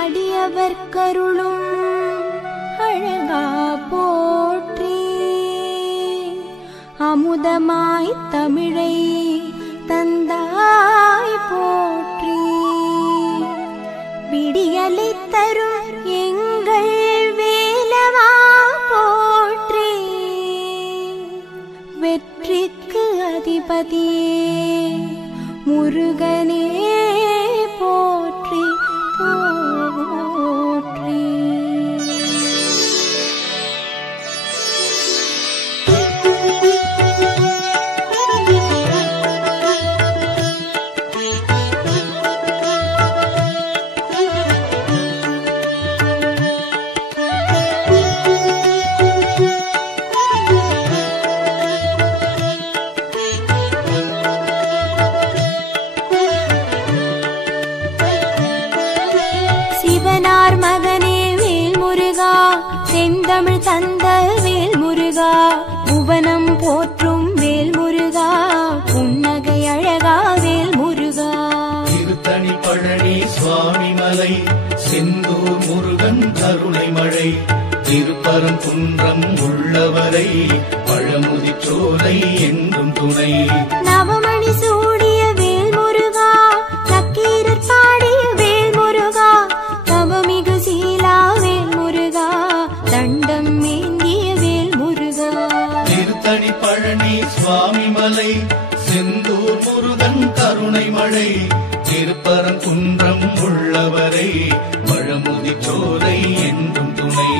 அடியவர் கருளும் அழகா போற்றி. அமுதமாய் தமிழை தந்தாய் போற்றி. விடியலை தரும் எங்கள் வேலவா போற்றி. வெற்றிக்கு அதிபதியே முருகனே போற்றி போற்றி. சிவனார் மகனே வேல் முருகா, செந்தமிழ் தந்த வேல் முருகா, புவனம் போற்றும் வேல் முருகா, புன்னகை அழகா வேல் முருகா. திருத்தணி பழனி சுவாமி மலை, செந்தூர் முருகன் கருணை மழை, திருப்பரங்குன்றம் உள்ளவரை, பழமுதி சோலை என்றும் துணை. நவமணி சூடிய வேல் முருகா, நக்கீரர் பாடிய வேல் முருகா, தவமிகு சீலா வேல் முருகா, தண்டம் ஏந்திய வேல் முருகா. திருத்தணி பழனி சுவாமி மலை, செந்தூர் முருகன் கருணை மழை, திருப்பரங்குன்றம் உள்ளவரை, பழமுதி சோலை என்றும் துணை.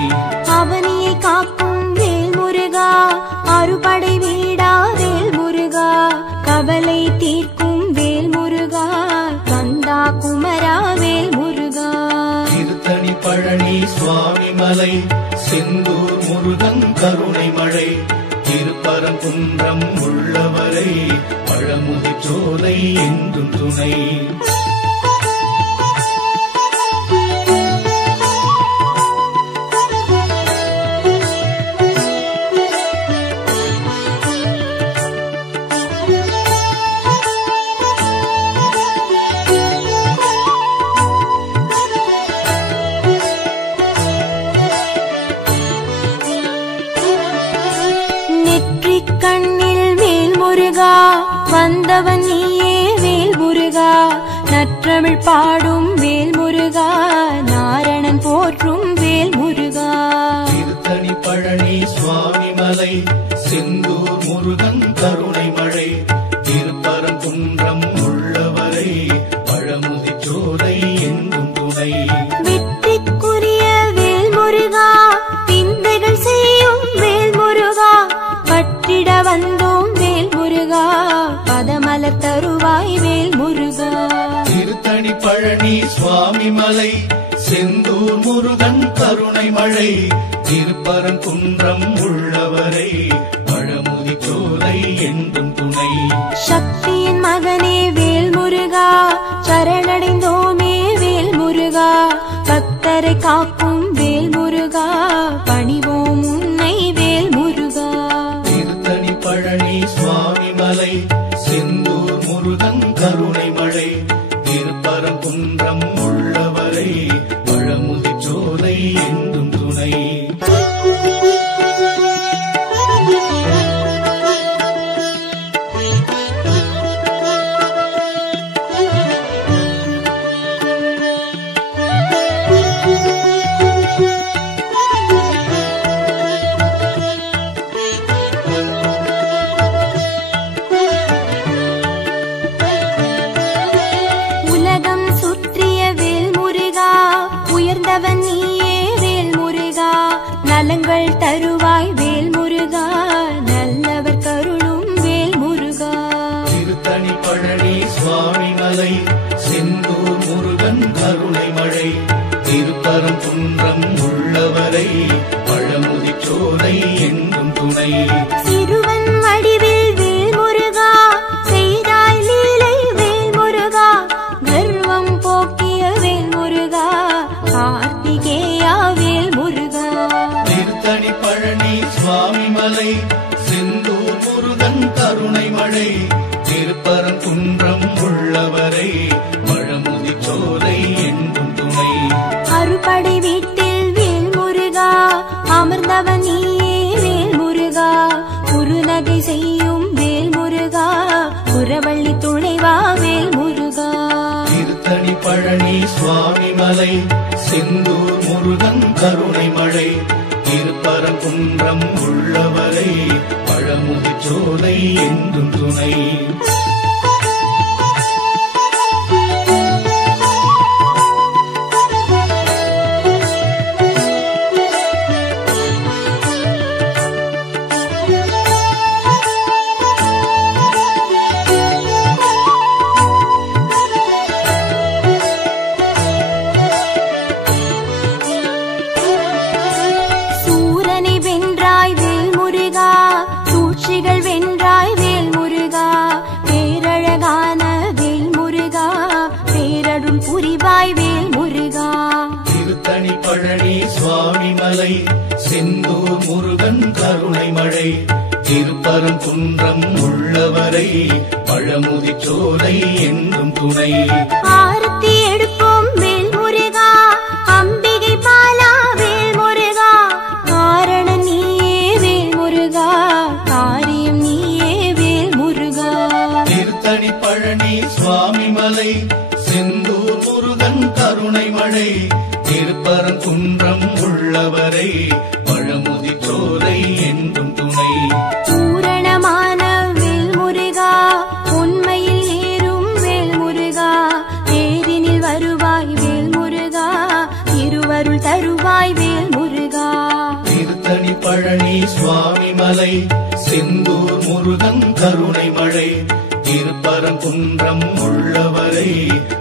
அவனியை காக்கும் வேல் முருகா, அறுபடை வீடா வேல் முருகா, கவலை தீர்க்கும் வேல் முருகா, கந்தா குமரா வேல் முருகா. திருத்தணி பழனி சுவாமி மலை, செந்தூர் முருகன் கருணை மழை, திருப்பரங்குன்றம் உள்ளவரை, பழமுதி சோலை என்றும் துணை. கண்ணில் வேல் முருகா, வந்தவன் நீயே வேல் முருகா, நற்றமிழ் பாடும் வேல் முருகா, நாரணன் போற்றும் வேல் முருகா. திருத்தணி பழனி சுவாமி மலை, செந்தூர் முருகன் கருணை மழை, திருப்பரங்குன்றம் உள்ளவரை, பழமுதி சோலை என்றும் துணை. வெற்றிக்குரிய வேல் முருகா, விந்தைகள் செய்யும் வேல் முருகா, பற்றிட வந்தோம் வேல் முருகா, பதமலர் தருவாய் வேல் முருகா. திருத்தணி பழனி சுவாமி மலை, செந்தூர் முருகன் கருணை மழை, திருப்பரங்குன்றம் உள்ளவரை, பழமுதி சோலை என்றும் துணை. சக்தியின் மகனே வேல் முருகா, சரணடைந்தோமே வேல் முருகா, பக்தரை காக்கும் வேல் முருகா, பணிவோம் உன்னை வேல் முருகா. திருத்தணி பழனி சுவாமி மலை, செந்தூர் முருகன் கருணை மழை, திருப்பரங்குன்றம் உள்ளவரை, பழமுதி சோலை என்றும் துணை. உலகம் சுற்றிய வேல் முருகா, உயர்ந்தவன் நீயே வேல் முருகா, நலங்கள் தருவாய் வேல் முருகா, நல்லவர் கருளும் வேல் முருகா. திருத்தணி பழனி சுவாமி மலை, செந்தூர் முருகன் கருணை மழை, திருப்பரங்குன்றம் உள்ளவரை, பழமுதி சோலை என்றும் துணை. சிறுவன் வடிவில் வேல் முருகா, செய்தாய் லீலை வேல் முருகா, கர்வம் போக்கிய வேல் முருகா, கார்த்திகேயா வேல் முருகா. திருத்தணி பழனி சுவாமி மலை, செந்தூர் முருகன் கருணை மழை, திருப்பரங்குன்றம் உள்ளவரை, பழமுதி சோலை என்றும் துணை. பழனி சுவாமி மலை செந்தூர் முருகன் கருணை மழை திருப்பரங்குன்றம் உள்ளவரை பழமுதிர்ச்சோலை என்றும் துணை. பழனி சுவாமி மலை செந்தூர் முருகன் கருணை மழை திருப்பரங்குன்றம் உள்ளவரை பழமுதிர்ச்சோலை என்றும் துணை. ஆரத்தி எடுப்போம் வேல் முருகா, அம்பிகை பாலா வேல் முருகா, காரணம் நீயே வேல் முருகா, காரியம் நீயே வேல் முருகா. திருத்தணி பழனி சுவாமி மலை செந்தூர் முருகன் கருணை மழை திருப்பரங்குன்றம் உள்ளவரை பழமுதிர்ச்சோலை என்றும் துணை. பூரணமான வேல் முருகா, உண்மையில் ஏறும் வேல் முருகா, தேரினில் வருவாய் வேல் முருகா, திருவருள் தருவாய் வேல் முருகா. திருத்தணி பழனி சுவாமி மலை செந்தூர் முருகன் கருணை மழை திருப்பரங்குன்றம் உள்ளவரை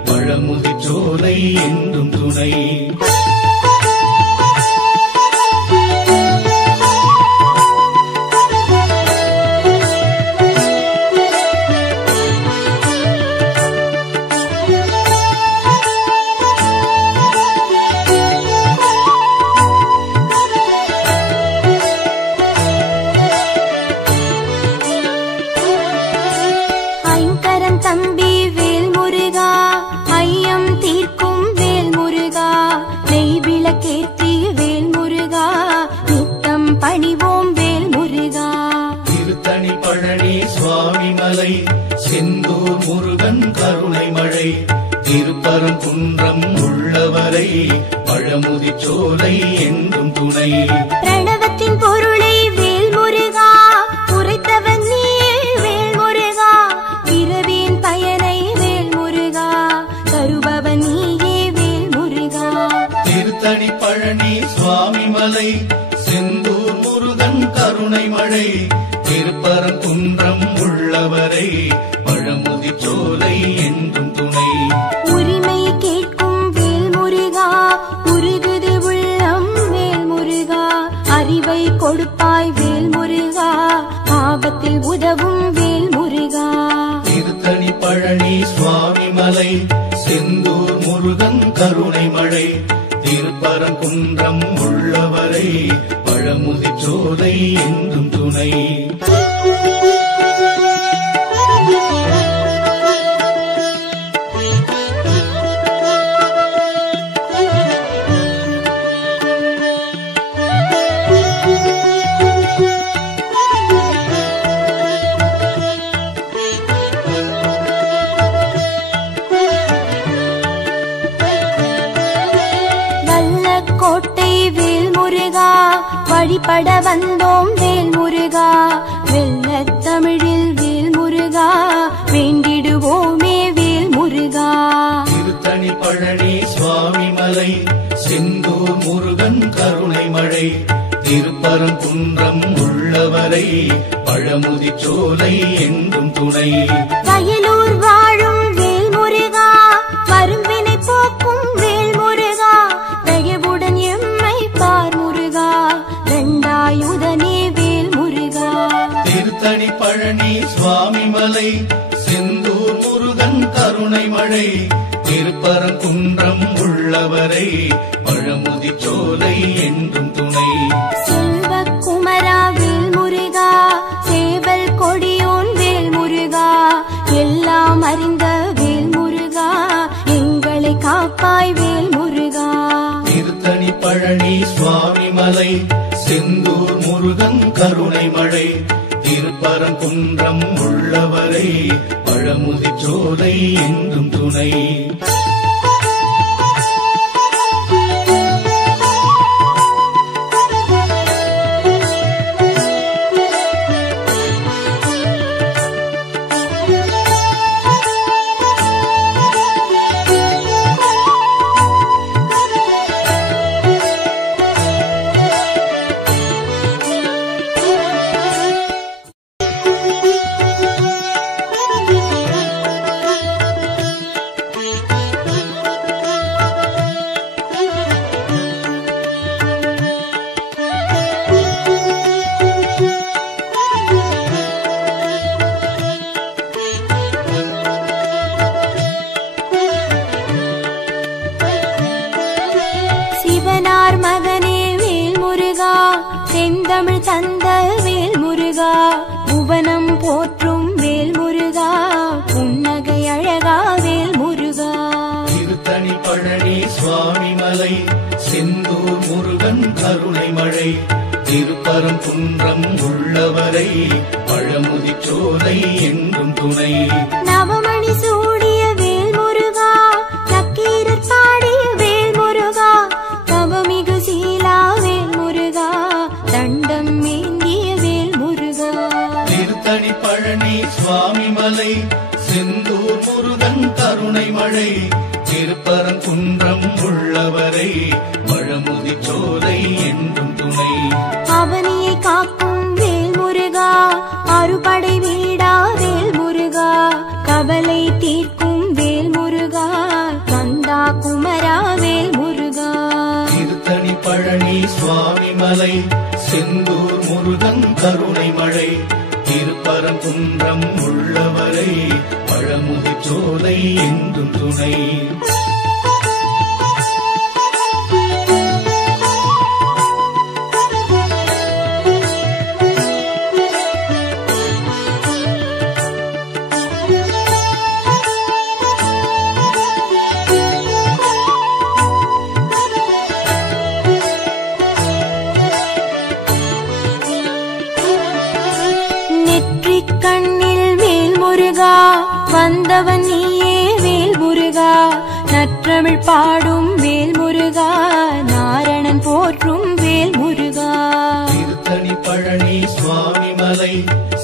பழமுதிர்ச்சோலை என்றும் துணை. தம்பி வேல் முருகா, ஐயம் தீர்க்கும் வேல் முருகா, நெய் விளக்கேற்றி வேல் முருகா, நித்தம் பணிவோம் வேல் முருகா. திருத்தணி பழனி சுவாமி மலை செந்தூர் முருகன் கருணை மழை திருப்பரங்குன்றம் உள்ளவரை பழமுதிர்ச்சோலை என்றும் துணை. பிரணவத்தின் பொருளை வேல் முருகா, உரைத்தவன் நீயே வேல் முருகா, பிறவியின் பயனை வேல் முருகா, தருபவன் நீயே வேல் முருகா. திருத்தணி பழனி சுவாமி மலை செந்தூர் முருகன் கருணை மழை திருப்பரங்குன்றம் உள்ளவரை பழமுதிர்ச்சோலை என்றும் துணை. உரிமை கேட்கும் வேல் முருகா, உருகுது உள்ளம் வேல் முருகா, அறிவை கொடுப்பாய் வேல் முருகா, ஆபத்தில் உதவும் வேல் முருகா. திருத்தணி பழனி சுவாமி மலை செந்தூர் முருகன் கருணை மழை திருப்பரங்குன்றம் உள்ளவரை பழமுதிர்ச்சோலை என்றும் துணை. கோட்டை வேல் முருகா, வழிபட வந்தோம் வேல் முருகா, வெள்ளத் தமிழில் வேல் முருகா, வேண்டிடுவோமே வேல் முருகா. திருத்தணி பழனி சுவாமி மலை செந்தூர் முருகன் கருணை மழை திருப்பரங்குன்றம் உள்ளவரை பழமுதிர்ச்சோலை என்றும் துணை. வயலூர் வாழும் வேல் முருகா, வரும்பினை போக்கும் வேல் முருகா, தயவுடன் எம்மை பார் முருகா, ரெண்டாயுதனே வேல் முருகா. திருத்தணி பழனி சுவாமி மலை செந்தூர் முருகன் கருணை மழை திருப்பரங்குன்றம் உள்ளவரை பழமுதிர்ச்சோலை என்றும் துணை. செல்வக்குமரா வேல் முருகா, சேவல் கொடியோன் வேல் முருகா, எல்லாம் அறிந்த வேல் முருகா, எங்களை காப்பாய் வேல் முருகா. திருத்தணி பழனி சுவாமி மலை செந்தூர் முருகன் கருணை மழை திருப்பரங்குன்றம் உள்ளவரை பழமுதிர்ச்சோலை என்றும் துணை. சுவாமிமலை செந்தூர் முருகன் கருணை மழை திருப்பரங்குன்றம் உள்ளவரை பழமுதிர்ச்சோலை என்றும் துணை நவமணி சூடிய வேல் முருகா நக்கீரர் பாடிய வேல் முருகா தவமிகு சீலா வேல் முருகா தண்டம் ஏந்திய வேல் முருகா திருத்தணி பழனி சுவாமிமலை செந்தூர் முருகன் கருணை மழை திருப்பரங்குன்றம் உள்ளவரை பழமுதிர்ச்சோலை என்றும் துணை அவனியை காக்கும் வேல் முருகா அறுபடை வீடா வேல் முருகா கவலை தீர்க்கும் வேல் முருகா கந்தா குமரா வேல் முருகா திருத்தணி பழனி சுவாமிமலை செந்தூர் முருகன் கருணை மழை திருப்பரங்குன்றம் உள்ளவரை பழமுதிர்ச்சோலை என்றும் துணை கண்ணில் வேல் முருகா வந்தவன் நீயே வேல் முருகா நற்றமிழ் பாடும் வேல் முருகா நாரணன் போற்றும் வேல் முருகா திருத்தணி பழனி சுவாமிமலை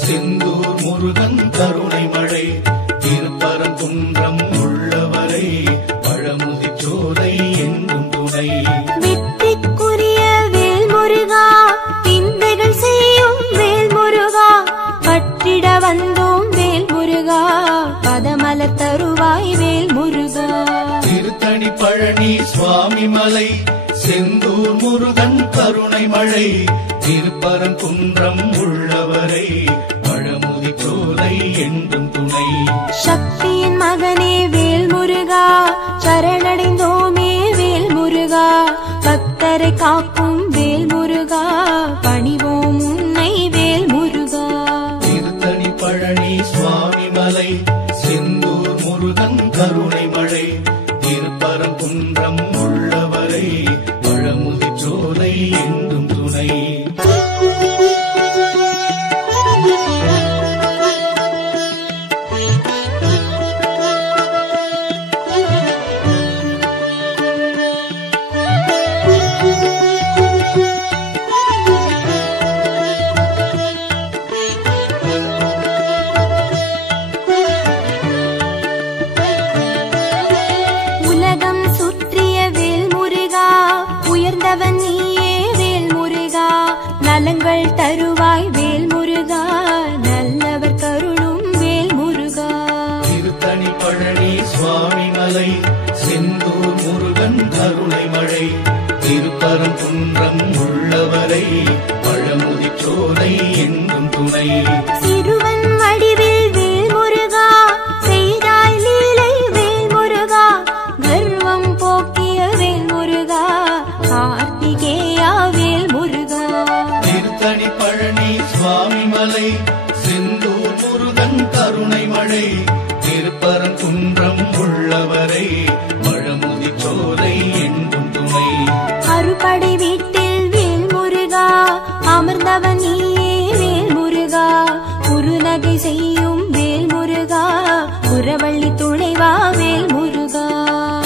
செந்தூர் முருகன் கருணை மழை திருப்பரங்குன்றம் உள்ளவரை பழமுதிர்ச்சோலை என்றும் துணை வெற்றிக்குரிய வேல் முருகா விந்தைகள் செய்யும் வேல் முருகா பற்றிட வந்தோம் வேல் முருகா பதமலர் தருவாய் வேல் முருகா திருத்தணி பழனி சுவாமிமலை செந்தூர் முருகன் கருணை மழை திருப்பரங்குன்றம் உள்ளவரை பழமுதிர்ச்சோலை என்றும் துணை சக்தியின் மகனே வேல் முருகா சரணடைந்தோமே வேல் முருகா பக்தரை காக்கும் வேல் முருகா பணிவோம் உன்னை வேல் முருகா திருத்தணி பழனி சுவாமிமலை செந்தூர் முருகன் கருணை மழை திருப்பரங்குன்றம் உள்ளவரை பழமுதிர்ச்சோலை என்றும் துணை உலகம் சுற்றிய வேல் முருகா உயர்ந்தவன் நீயே வேல் முருகா நலங்கள் தருவாய் வேல் முருகா நல்லவர் கருளும் வேல் முருகா திருத்தணி பழனி சுவாமிமலை செந்தூர் முருகன் கருணை மழை திருப்பரங்குன்றம் உள்ளவரை பழமுதிர்ச்சோலை என்றும் துணை சிறுவன் வடிவில் வேல் முருகா செய்தாய் லீலை வேல் முருகா கர்வம் போக்கிய வேல் முருகா கார்த்திகேயா வேல் முருகா திருத்தணி பழனி சுவாமிமலை செந்தூர் முருகன் கருணை மழை திருப்பரங்குன்றம் உள்ளவரை பழமுதிர்ச்சோலை என்றும் துணை அறுபடை வீட்டில் வேல் முருகா அமர்ந்தவன் நீயே வேல் முருகா குறுநகை செய்யும் வேல் முருகா குரவள்ளி துணைவா வேல் முருகா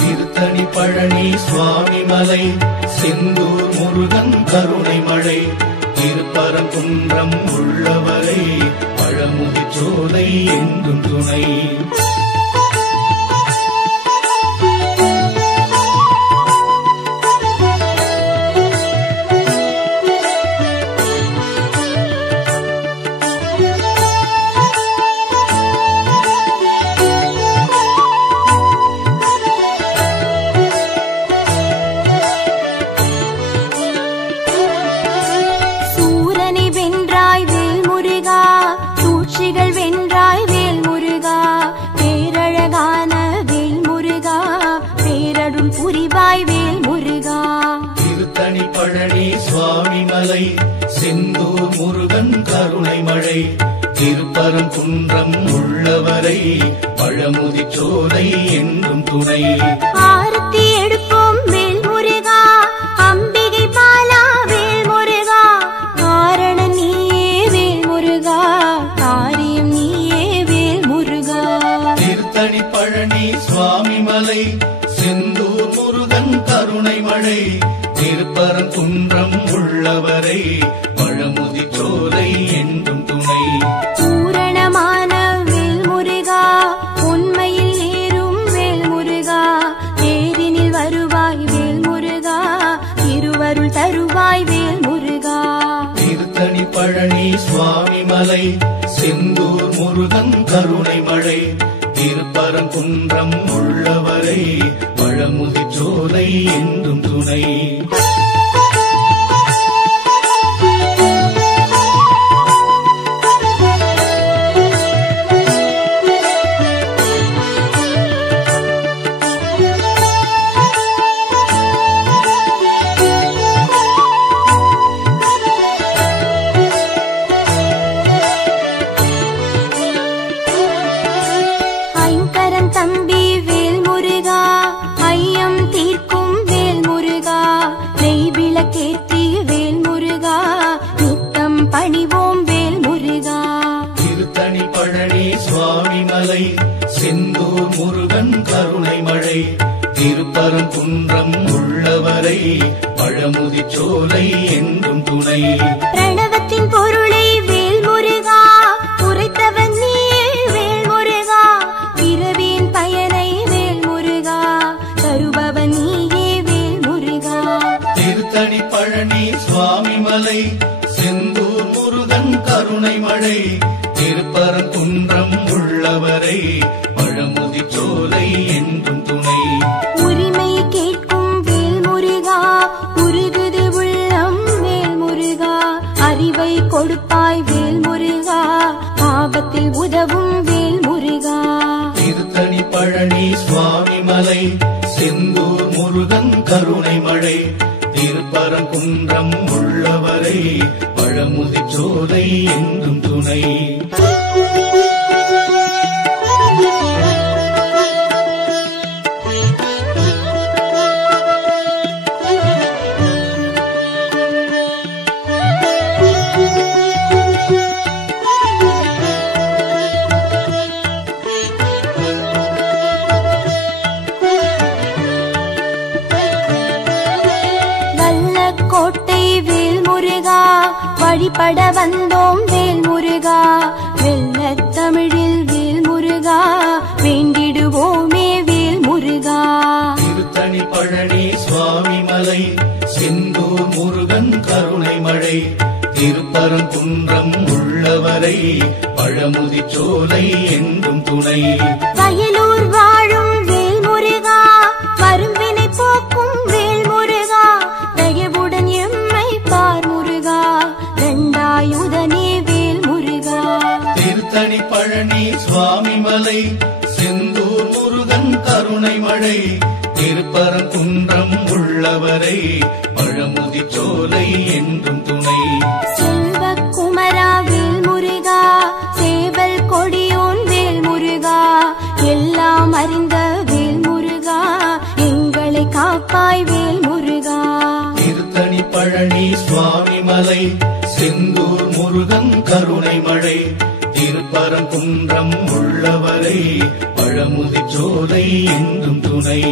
திருத்தணி பழனி சுவாமிமலை செந்தூர் முருகன் கருணை மழை திருப்பரங்குன்றம் உள்ளவரை பழமுதிர்ச்சோலை என்றும் துணை சூரனை வென்றாய் வேல் முருகா சூழ்ச்சிகள் வென்றாய் வேல் முருகா பேரழகான வேல் முருகா பேரருள் புரிவாய் வேல் முருகா திருத்தணி பழனி சுவாமிமலை செந்தூர் முருகன் கருணை மழை திருப்பரங்குன்றம் உள்ளவரை பழமுதிர்ச்சோலை என்றும் துணை ஆரத்தி எடுப்போம் வேல் முருகா உள்ளவரை பழமுதி சோலை என்றும் துணை. பூரணமான வேல்முருகா உண்மையில் ஏறும் வேல்முருகா தேரினில் வருவாய் வேல்முருகா திருவருள் தருவாய் வேல்முருகா. திருத்தணி பழனி சுவாமி மலை செந்தூர் முருகன் கருணை மழை திருப்பரங்குன்றம் உள்ளவரை பழமுதி சோலை என்றும் துணை. தம்பி வேல்முருகா ஐயம் தீர்க்கும் வேல்முருகா நெய் விளக்கேற்றி வேல்முருகா நித்தம் பணிவோம் வேல்முருகா. திருத்தணி பழனி சுவாமி மலை செந்தூர் முருகன் கருணை மழை திருப்பரங்குன்றம் உள்ளவரை பழமுதி சோலை என்றும் துணை. பிரணவத்தின் பொருளை வேல்முருகா உரைத்தவன் நீயே வேல்முருகா பிறவியின் பயனை வேல்முருகா தருபவன் நீயே வேல்முருகா. திருத்தணி பழனி சுவாமி மலை செந்தூர் முருகன் கருணை மழை திருப்பரங்குன்றம் உள்ளவரை பழமுதி சோலை என்றும் துணை. உரிமை கேட்கும் வேல்முருகா உருகுது உள்ளம் வேல்முருகா அறிவை கொடுப்பாய் வேல்முருகா ஆபத்தில் உதவும் வேல்முருகா. திருத்தணி பழனி சுவாமி மலை செந்தூர் முருகன் கருணை மழை திருப்பரங்குன்றம் உள்ளவரை பழமுதி சோலை என்றும் துணை. கோட்டை வேல்முருகா வழிபட வந்தோம் வேல்முருகா வெள்ளத் தமிழில் வேல்முருகா வேண்டிடுவோமே வேல்முருகா. திருத்தணி பழனி சுவாமி மலை செந்தூர் முருகன் கருணை மழை திருப்பரங்குன்றம் உள்ளவரை பழமுதி சோலை என்றும் துணை. வயலூர் வாழும் வேல்முருகா வரும்பினை போக்கும் வேல்முருகா தயவுடன் எம்மை பார் முருகா தண்டாயுதனே வேல்முருகா. திருத்தணி பழனி சுவாமி மலை செந்தூர் முருகன் கருணை மழை திருப்பரங்குன்றம் உள்ளவரை பழமுதி சோலை என்றும் துணை. செல்வக்குமரா வேல்முருகா சேவல் கொடியோன் வேல்முருகா எல்லாம் அறிந்த வேல்முருகா எங்களை காப்பாய் வேல்முருகா. திருத்தணி பழனி சுவாமி மலை செந்தூர் முருகன் கருணை மழை திருப்பரங்குன்றம் உள்ளவரை பழமுதி சோலை என்றும் துணை.